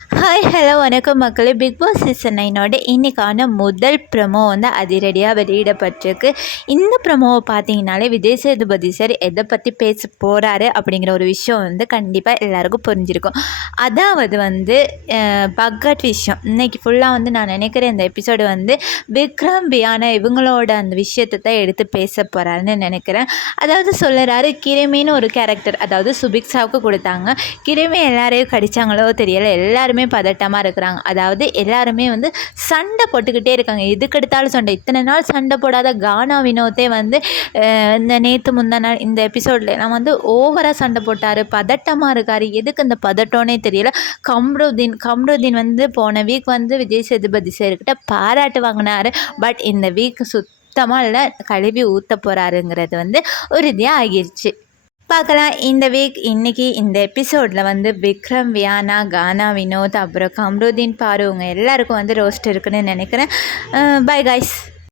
Hi hello வணக்கம் மக்களே. Big Boss season 9 இன்றைக்கான முதல் ப்ரமோ வந்து அதிரடியாக வெளியிடப்பட்டிருக்கு. இந்த ப்ரமோவை பார்த்தீங்கனாலே விஜய் சேதுபதி சார் எதை பற்றி பேச போகிறாரு அப்படிங்கிற ஒரு விஷயம் வந்து கண்டிப்பாக எல்லாருக்கும் புரிஞ்சிருக்கும். அதாவது வந்து பகட் விஷயம் இன்றைக்கி ஃபுல்லாக வந்து நான் நினைக்கிறேன் இந்த எபிசோடு வந்து விக்ரம் பியானா இவங்களோட அந்த விஷயத்தை தான் எடுத்து பேச போகிறாருன்னு நினைக்கிறேன். அதாவது சொல்லுறாரு, கிருமின்னு ஒரு கேரக்டர் அதாவது சுபிக்ஷாவுக்கு கொடுத்தாங்க. கிருமி எல்லாரையும் கடிச்சாங்களோ தெரியலை, எல்லாருமே பதட்டமாக இருக்கிறாங்க. அதாவது எல்லாருமே வந்து சண்டை போட்டுக்கிட்டே இருக்காங்க. எதுக்கு எடுத்தாலும் சண்டை. இத்தனை நாள் சண்டை போடாத கானா வினோத்தே வந்து இந்த நேற்று முந்தா நாள் இந்த எபிசோடில் நான் வந்து ஓவராக சண்டை போட்டார், பதட்டமாக இருக்கார். எதுக்கு இந்த பதட்டோன்னே தெரியல. கம்ருதீன் வந்து போன வீக் வந்து விஜய் சேதுபதி சார்கிட்ட பாராட்டு வாங்கினார். பட் இந்த வீக் சுத்தமாக இல்லை, கழுவி ஊற்ற போகிறாருங்கிறது வந்து உறுதியாக ஆகிருச்சு. பார்க்கலாம் இந்த வீக் இன்றைக்கி இந்த எபிசோடில் வந்து விக்ரம் வியானா கானா வினோத் அப்புறம் கம்ருதீன் பாரு இவங்க எல்லாருக்கும் வந்து ரோஸ்ட் இருக்குன்னு நினைக்கிறேன். By guys.